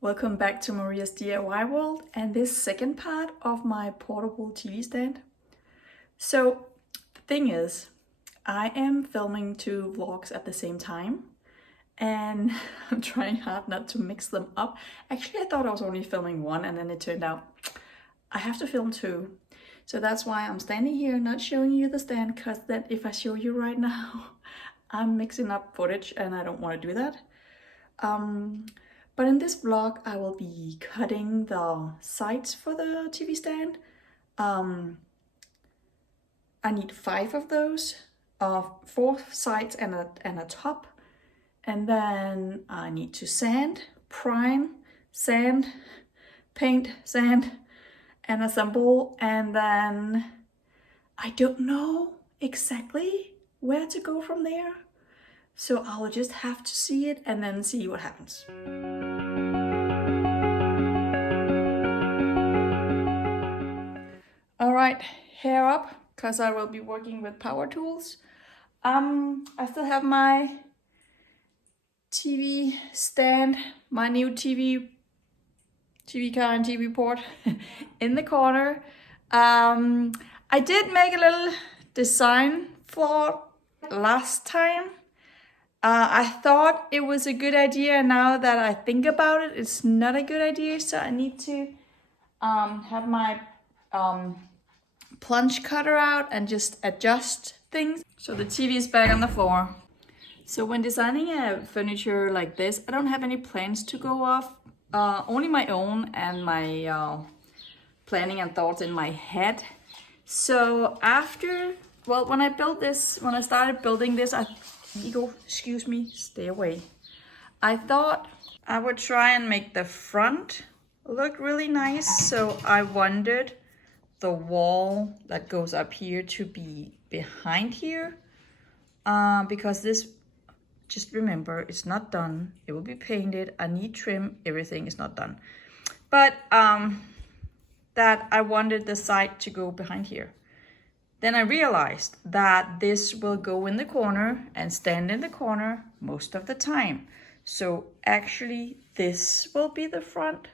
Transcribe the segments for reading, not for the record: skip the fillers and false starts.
Welcome back to Maria's DIY world and this second part of my portable TV stand. So the thing is, I am filming two vlogs at the same time and I'm trying hard not to mix them up. Actually, I thought I was only filming one and then it turned out I have to film two. So that's why I'm standing here not showing you the stand, because then if I show you right now, I'm mixing up footage and I don't want to do that. But in this vlog, I will be cutting the sides for the TV stand. I need 5 of those, 4 sides and a top. And then I need to sand, prime, sand, paint, sand, and assemble. And then I don't know exactly where to go from there. So I'll just have to see it and then see what happens. All right, hair up, because I will be working with power tools. I still have my TV stand, my new TV car and TV port in the corner. I did make a little design flaw last time. I thought it was a good idea. Now that I think about it, it's not a good idea. So I need to have my plunge cutter out and just adjust things. So the TV is back on the floor. So when designing a furniture like this, I don't have any plans to go off. Only my own and my planning and thoughts in my head. So after, well, when I started building this, excuse me, stay away. I thought I would try and make the front look really nice. So I wanted the wall that goes up here to be behind here. Because this, just remember, it's not done. It will be painted. I need trim. Everything is not done. But that I wanted the side to go behind here. Then I realized that this will go in the corner and stand in the corner most of the time. So actually this will be the front,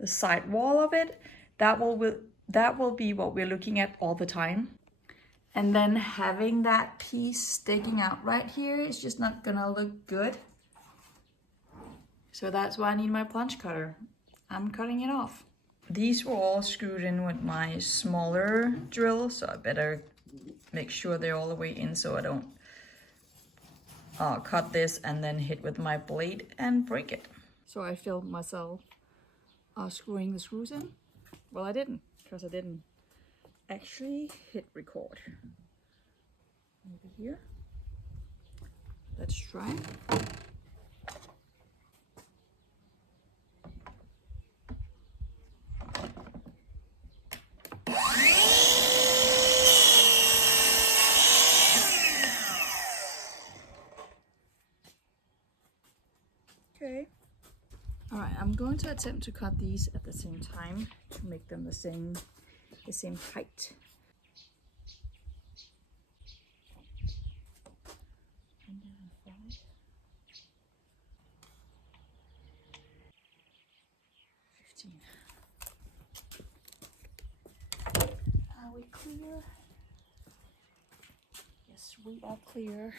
the side wall of it. That will be what we're looking at all the time. And then having that piece sticking out right here is just not gonna look good. So that's why I need my plunge cutter. I'm cutting it off. These were all screwed in with my smaller drill, so I better make sure they're all the way in so I don't cut this and then hit with my blade and break it. So I filmed myself screwing the screws in. Well, I didn't, because I didn't actually hit record. Over here. Let's try. Okay. All right, I'm going to attempt to cut these at the same time to make them the same height. Are we clear? Yes, we are clear.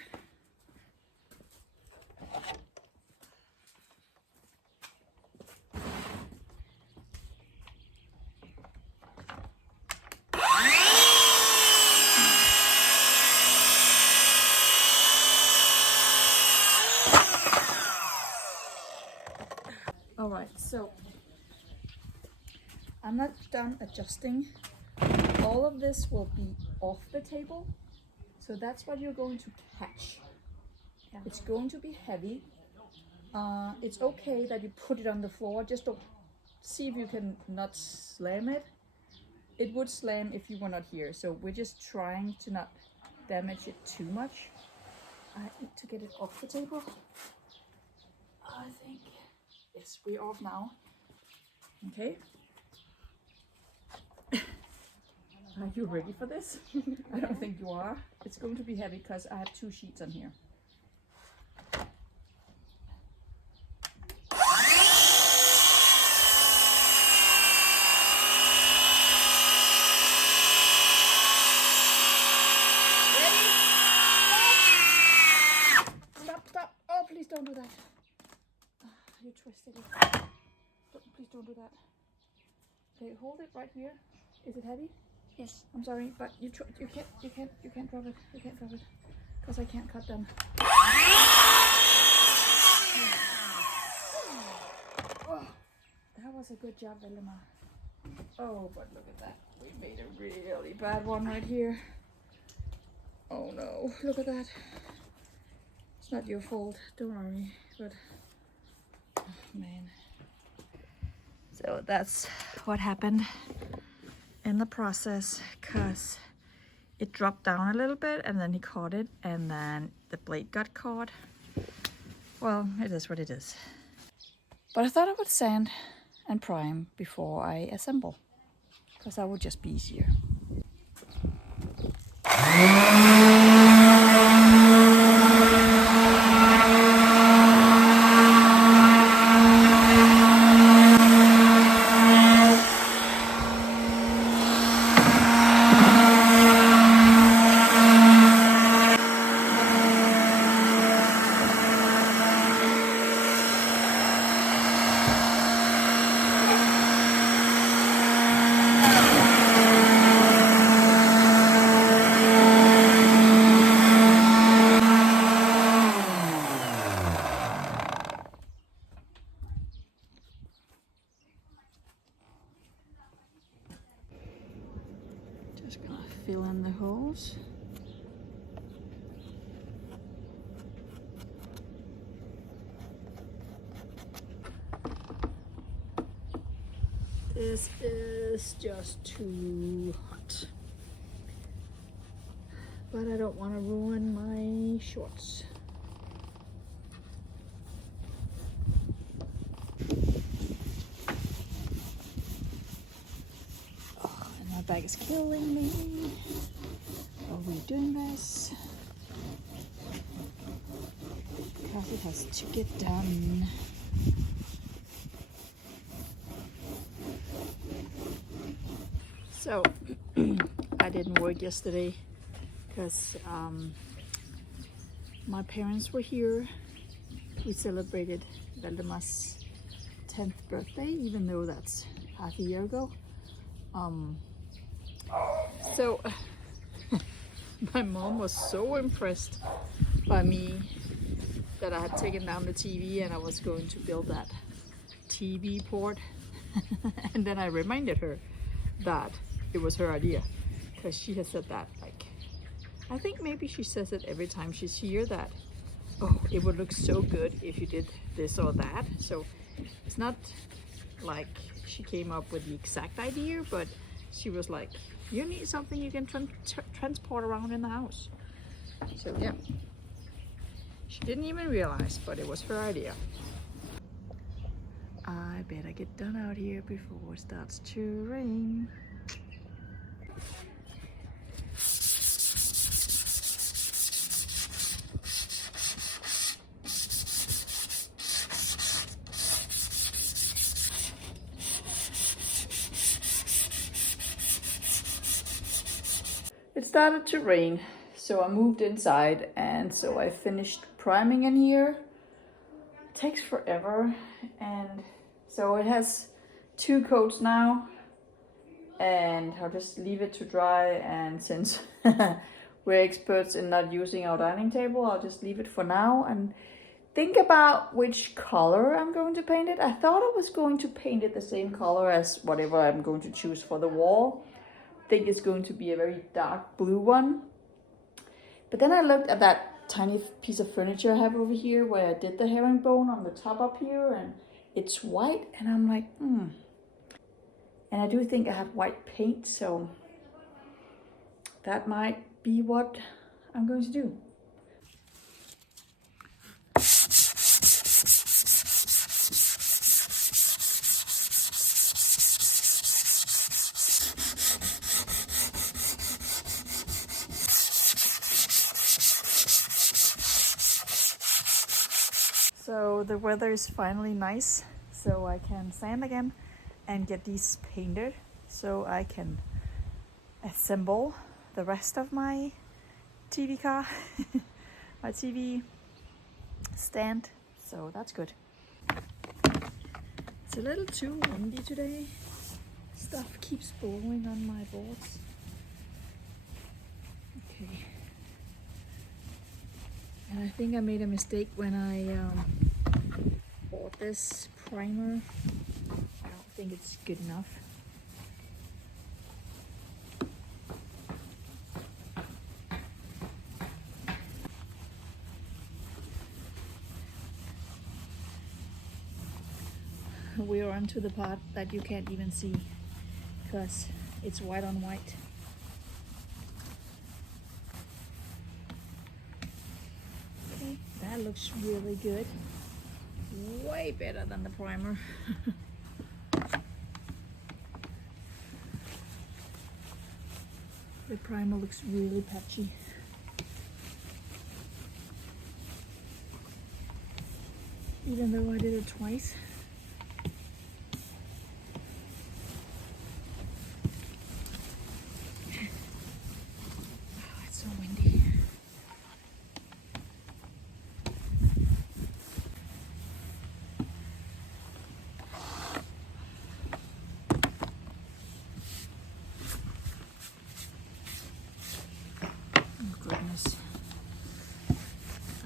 All right, so I'm not done adjusting. All of this will be off the table, so that's what you're going to catch. Yeah. It's going to be heavy. It's okay that you put it on the floor. Just don't see if you can not slam it. It would slam if you were not here, so we're just trying to not damage it too much. I need to get it off the table. I think, yes, we're off now. Okay. Are you ready for this? I don't think you are. It's going to be heavy because I have 2 sheets on here. you twisted it. Please don't do that. Okay, hold it right here. Is it heavy? Yes. I'm sorry, but you can't drop it. You can't drop it because I can't cut them. Oh, that was a good job, Valdemar. Oh, but look at that. We made a really bad one right here. Oh no, look at that. It's not your fault, don't worry, but oh man. So that's what happened in the process, cause it dropped down a little bit and then he caught it and then the blade got caught. Well, it is what it is. But I thought I would sand and prime before I assemble, because that would just be easier. Just gonna fill in the holes. This is just too hot. But I don't want to ruin my shorts. Oh, and my bag is killing me. Are we doing this? Because it has to get done. So I didn't work yesterday because my parents were here. We celebrated Valdemar's 10th birthday, even though that's half a year ago. So my mom was so impressed by me that I had taken down the TV and I was going to build that TV port. And then I reminded her that it was her idea, because she has said that, like, I think maybe she says it every time she's here, that, oh, it would look so good if you did this or that. So it's not like she came up with the exact idea, but she was like, you need something you can transport around in the house. So yeah, she didn't even realize, but it was her idea. I better get done out here before it starts to rain. It started to rain, so I moved inside, and so I finished priming in here. It takes forever, and so it has 2 coats now, and I'll just leave it to dry. And since we're experts in not using our dining table, I'll just leave it for now and think about which color I'm going to paint it. I thought I was going to paint it the same color as whatever I'm going to choose for the wall. I think it's going to be a very dark blue one. But then I looked at that tiny piece of furniture I have over here where I did the herringbone on the top up here, and it's white, and I'm like, And I do think I have white paint, so that might be what I'm going to do. So the weather is finally nice, so I can sand again and get these painted so I can assemble the rest of my TV car, my TV stand, so that's good. a little too windy today. Stuff keeps blowing on my boards. Okay. And I think I made a mistake when I bought this primer. I don't think it's good enough. We are onto the part that you can't even see because it's white on white. Okay, that looks really good. Way better than the primer. The primer looks really patchy. Even though I did it twice.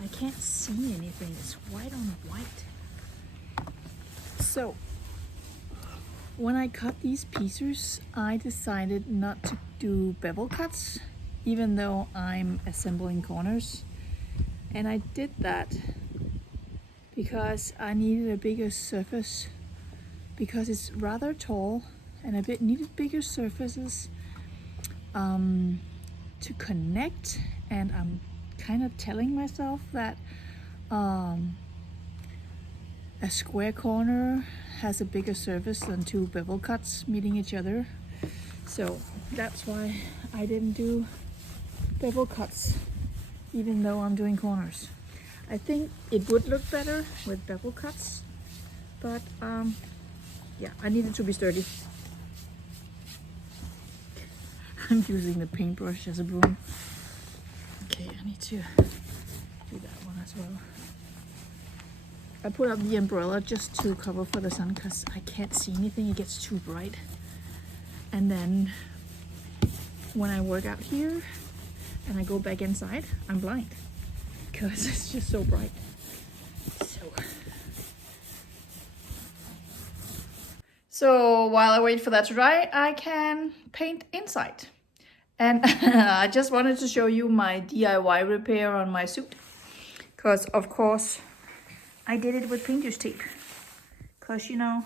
I can't see anything. It's white on white. So when I cut these pieces, I decided not to do bevel cuts, even though I'm assembling corners. And I did that because I needed a bigger surface, because it's rather tall and a bit needed bigger surfaces to connect. And I'm kind of telling myself that a square corner has a bigger surface than two bevel cuts meeting each other. So that's why I didn't do bevel cuts, even though I'm doing corners. I think it would look better with bevel cuts, but yeah, I needed to be sturdy. I'm using the paintbrush as a broom. Okay, I need to do that one as well. I put up the umbrella just to cover for the sun because I can't see anything, it gets too bright. And then when I work out here and I go back inside, I'm blind because it's just so bright. So while I wait for that to dry, I can paint inside. And I just wanted to show you my DIY repair on my suit, because of course I did it with painter's tape, because you know,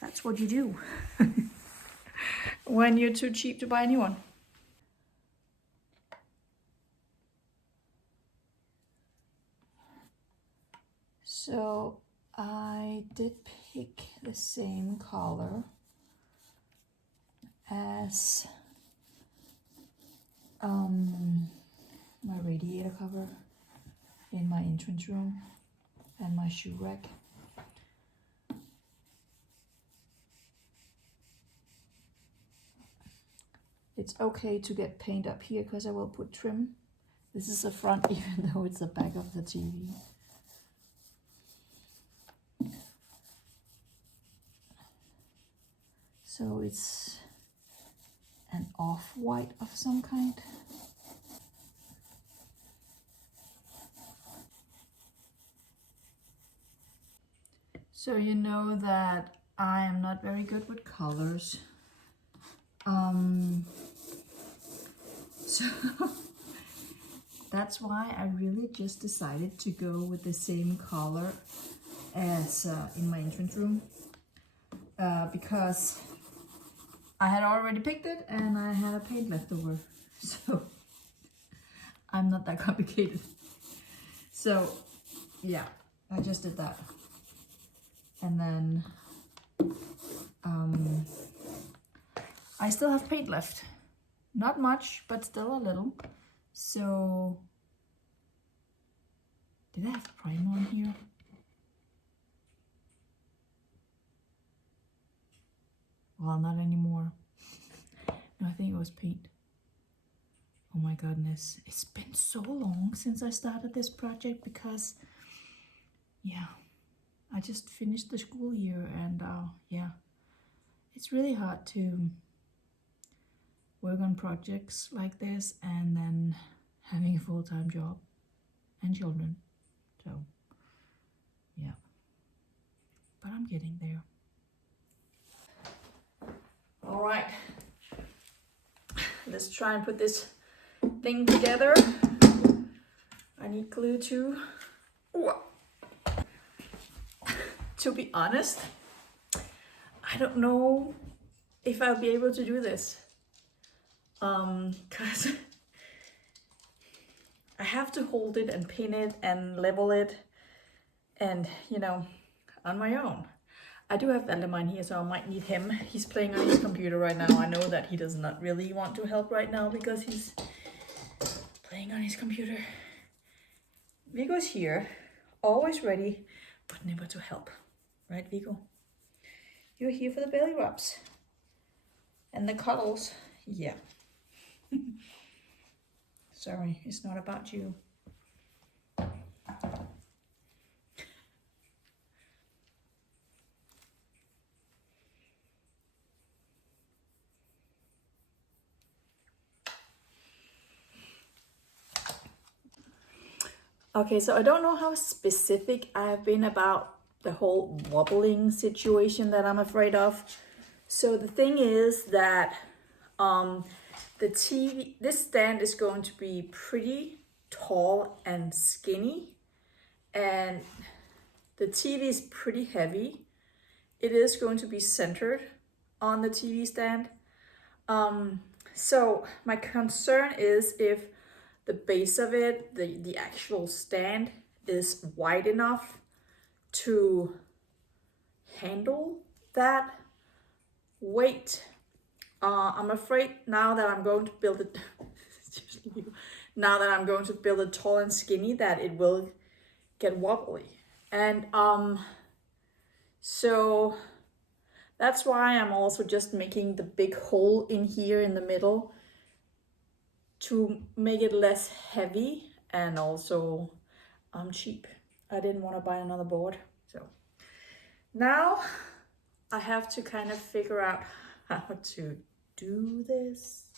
that's what you do when you're too cheap to buy a new one. So I did pick the same color as my radiator cover in my entrance room and my shoe rack. It's okay to get paint up here because I will put trim. This is the front even though it's the back of the TV. So it's an off-white of some kind. So you know that I am not very good with colors. So that's why I really just decided to go with the same color as in my entrance room, because I had already picked it and I had a paint left over, so I'm not that complicated. So yeah, I just did that. And then I still have paint left. Not much, but still a little. So did I have primer on here? Well, not anymore. No, I think it was paint. Oh my goodness, it's been so long since I started this project because, yeah, I just finished the school year, and yeah, it's really hard to work on projects like this and then having a full-time job and children. So yeah, but I'm getting there. All right, let's try and put this thing together. I need glue too. To be honest, I don't know if I'll be able to do this. Cause I have to hold it and pin it and level it, and you know, on my own. I do have Valdemar here, so I might need him. He's playing on his computer right now. I know that he does not really want to help right now because he's playing on his computer. Vigo's here, always ready, but never to help. Right, Vigo? You're here for the belly rubs. And the cuddles. Yeah. Sorry, it's not about you. Okay, so I don't know how specific I've been about the whole wobbling situation that I'm afraid of. So the thing is that the TV, this stand is going to be pretty tall and skinny, and the TV is pretty heavy. It is going to be centered on the TV stand. So my concern is if the base of it, the actual stand, is wide enough to handle that weight. I'm afraid now that I'm going to build it, now that I'm going to build it tall and skinny, that it will get wobbly. And so that's why I'm also just making the big hole in here in the middle to make it less heavy and also cheap. I didn't want to buy another board. So now I have to kind of figure out how to do this.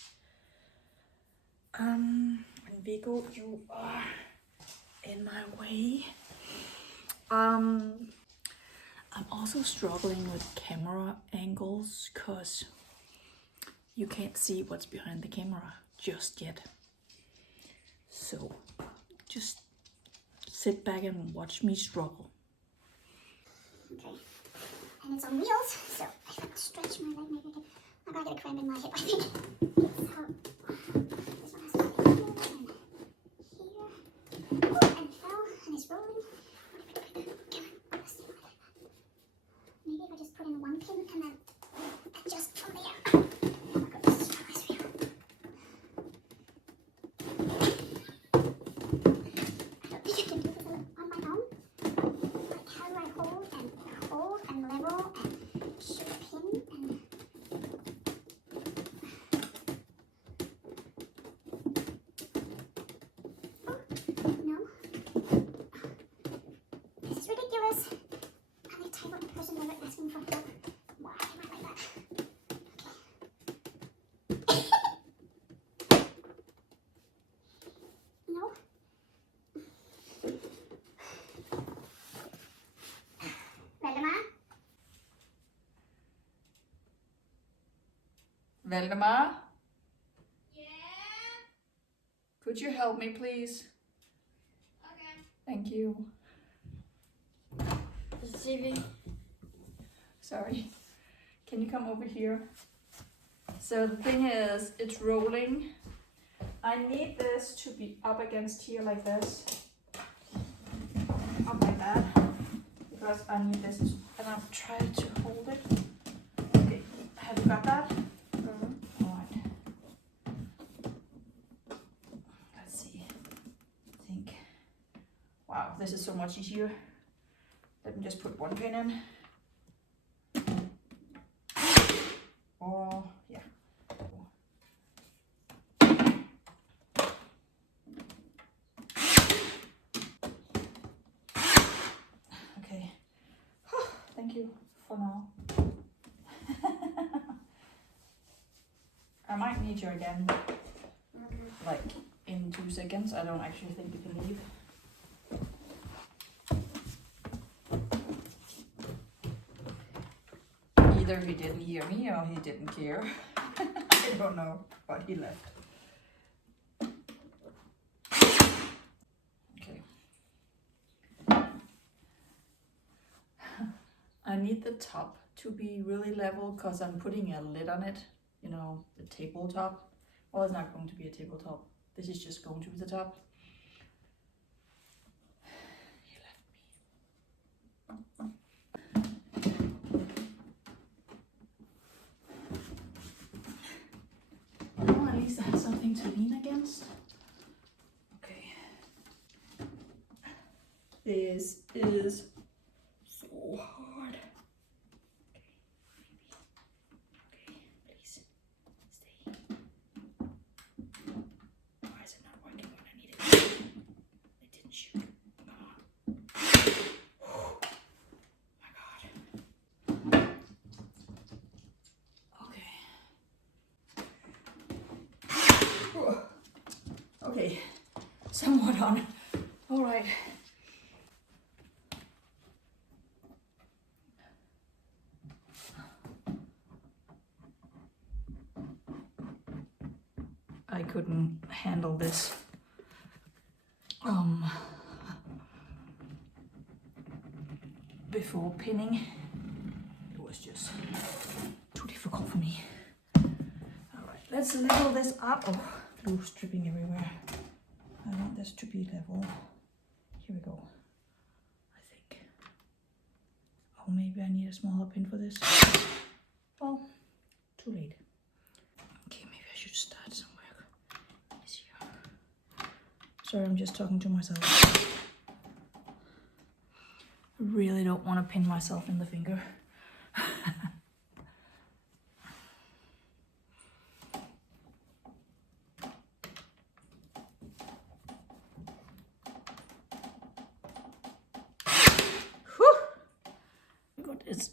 And Vigo, you are in my way. I'm also struggling with camera angles because you can't see what's behind the camera just yet. So just sit back and watch me struggle. Okay, and it's on wheels, so if I stretch my leg, maybe I might get a cramp in my hip, I think. So this one has to be here and here. Oh, and it fell and it's rolling. Maybe if I just put in one pin and then adjust from there. Oh my goodness, this is a nice wheel. I don't think I can do this on my own. Like, how do I hold and level and shoot a pin and... Oh, no. This is ridiculous. I'm the type of person never asking for help. Why am I like that? Okay. No. Valdemar? Valdemar? Yeah? Could you help me, please? Okay. Thank you. TV. Sorry. Can you come over here? So the thing is, it's rolling. I need this to be up against here like this. Up like that. Because I need this, and I've tried to hold it. Okay, have you got that? Alright. Let's see. I think. Wow, this is so much easier. Let me just put one pin in. Oh, yeah. Okay, you for now. I might need you again, like in 2 seconds. I don't actually think you can leave. Either he didn't hear me or he didn't care. I don't know, but he left. Okay. I need the top to be really level because I'm putting a lid on it. You know, the tabletop. Well, it's not going to be a tabletop. This is just going to be the top. He left me. Well, at least I have something to lean against. Okay. This is so hard. Okay, please stay. Why is it not working when I need it? It didn't shoot. Come on. Oh my god. Okay. Okay, somewhat on. All right. I couldn't handle this. Before pinning, it was just too difficult for me. All right, let's level this up. Oh, glue's dripping everywhere. I want this to be level. Here we go. I think. Oh, maybe I need a smaller pin for this. Well, too late. Okay, maybe I should start somewhere easier. Sorry, I'm just talking to myself. I really don't want to pin myself in the finger. Whew. Good. It's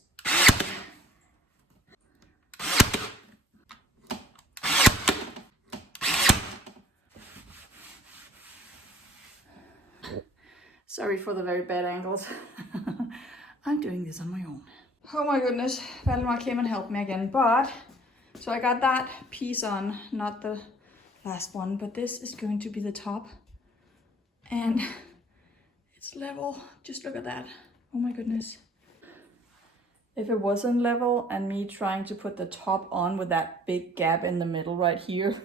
sorry for the very bad angles. I'm doing this on my own. Oh my goodness, Valdemar came and helped me again, but so I got that piece on, not the last one, but this is going to be the top and it's level. Just look at that. Oh my goodness. If it wasn't level and me trying to put the top on with that big gap in the middle right here,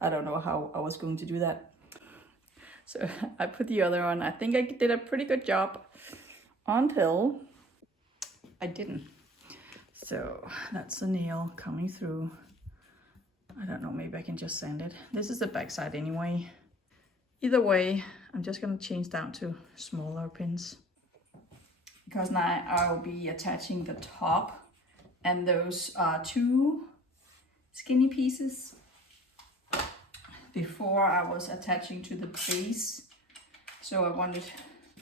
I don't know how I was going to do that. So I put the other on. I think I did a pretty good job until I didn't. So that's the nail coming through. I don't know, maybe I can just sand it. This is the back side anyway. Either way, I'm just gonna change down to smaller pins. Because now I'll be attaching the top and those 2 skinny pieces. Before I was attaching to the base, so I wanted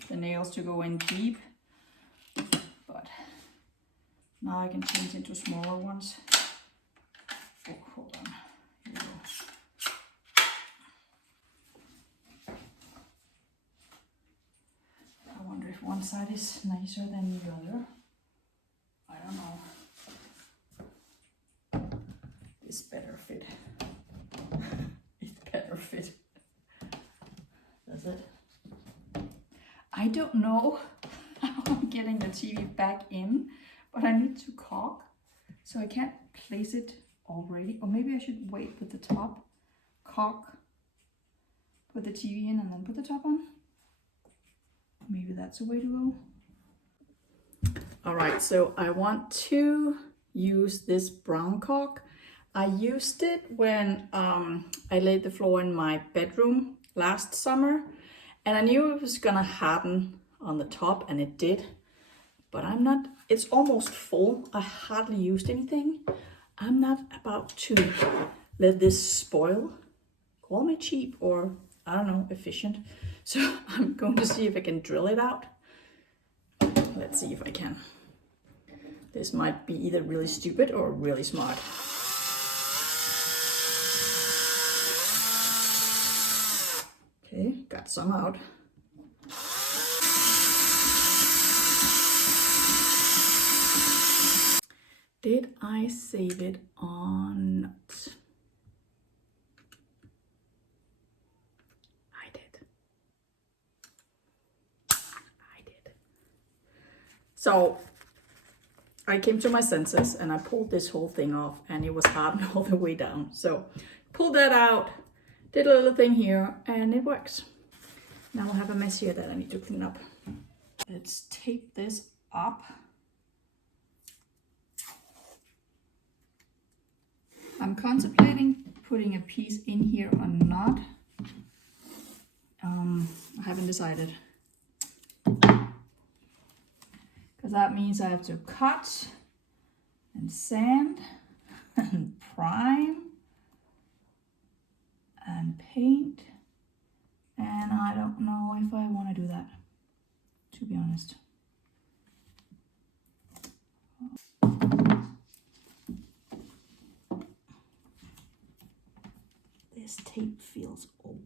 the nails to go in deep, but now I can change into smaller ones. Oh, hold on, here we go. I wonder if one side is nicer than the other. I don't know. This better fit. Better fit. Does it? I don't know how I'm getting the TV back in, but I need to caulk, so I can't place it already. Or maybe I should wait with the top, caulk, put the TV in and then put the top on. Maybe that's a way to go. All right, so I want to use this brown caulk. I used it when I laid the floor in my bedroom last summer, and I knew it was gonna harden on the top, and it did, but it's almost full. I hardly used anything. I'm not about to let this spoil. Call me cheap or, I don't know, efficient. So I'm going to see if I can drill it out. Let's see if I can. This might be either really stupid or really smart. Okay, got some out. Did I save it or not? I did. I did. So I came to my senses and I pulled this whole thing off and it was hardened all the way down. So pulled that out, did a little thing here, and it works. Now I have a mess here that I need to clean up. Let's tape this up. I'm contemplating putting a piece in here or not. I haven't decided. Because that means I have to cut and sand and prime and paint. And I don't know if I want to do that, to be honest. This tape feels old.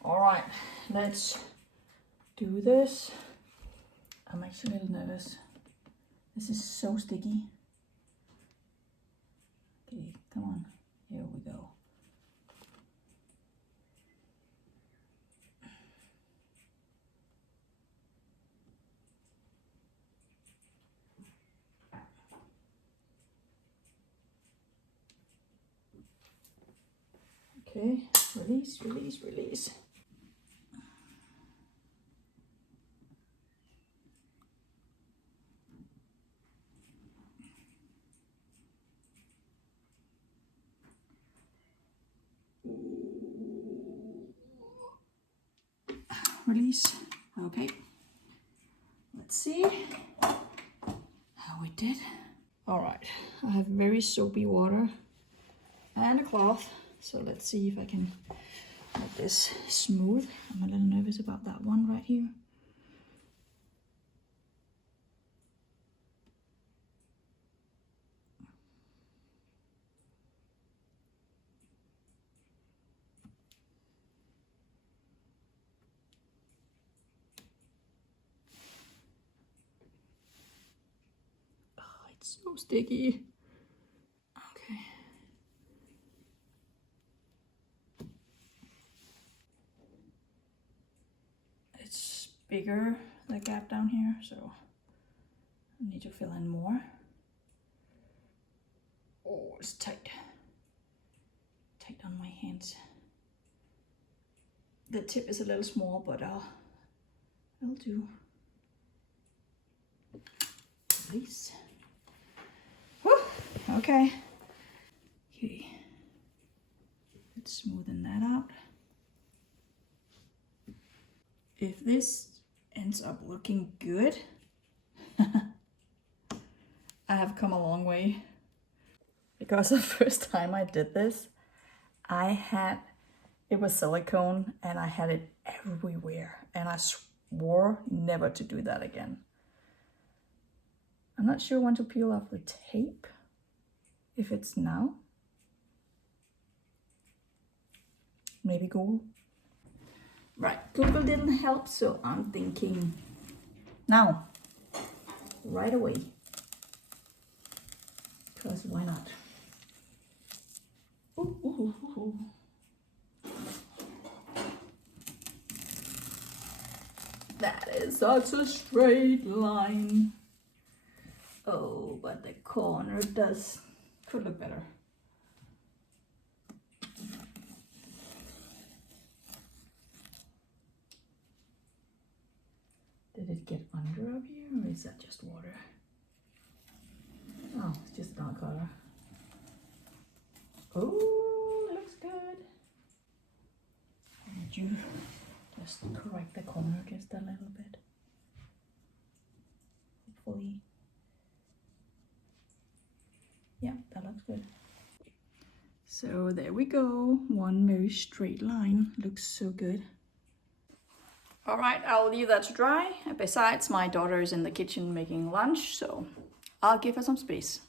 All right, let's do this. I'm actually a little nervous. This is so sticky. Okay, come on, here we go. Okay, release, release, release. Release. Okay. Let's see how we did. All right, I have very soapy water and a cloth. So let's see if I can make this smooth. I'm a little nervous about that one right here. Oh, it's so sticky. Okay. It's bigger, the gap down here, so I need to fill in more. Oh, it's tight. Tight on my hands. The tip is a little small, but I'll do. Release. Whew. Okay. Okay. Let's smoothen that out. If this ends up looking good, I have come a long way. Because the first time I did this, it was silicone and I had it everywhere. And I swore never to do that again. I'm not sure when to peel off the tape. If it's now. Maybe Google. Right, Google didn't help, so I'm thinking now, right away. Because why not? Ooh, ooh, ooh, ooh. That is such a straight line. Oh, but the corner could look better. Did it get under up here, or is that just water? Oh, it's just dark color. Oh, looks good. Did you just correct the corner just a little bit? Hopefully. Yeah, that looks good. So there we go. One very straight line. Looks so good. All right, I'll leave that to dry. Besides, my daughter is in the kitchen making lunch, so I'll give her some space.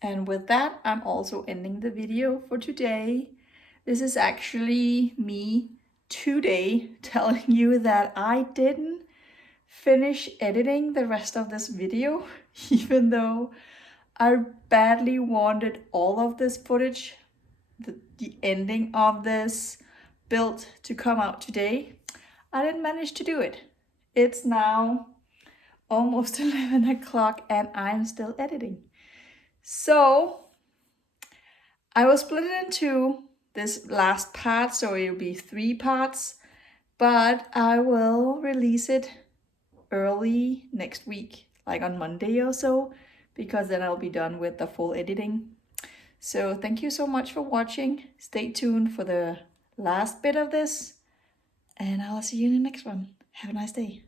And with that, I'm also ending the video for today. This is actually me today telling you that I didn't finish editing the rest of this video, even though I badly wanted all of this footage, the ending of this build to come out today. I didn't manage to do it. It's now almost 11 o'clock and I'm still editing. So I will split it into this last part, so it'll be 3 parts, but I will release it early next week, like on Monday or so, because then I'll be done with the full editing. So thank you so much for watching. Stay tuned for the last bit of this, and I'll see you in the next one. Have a nice day.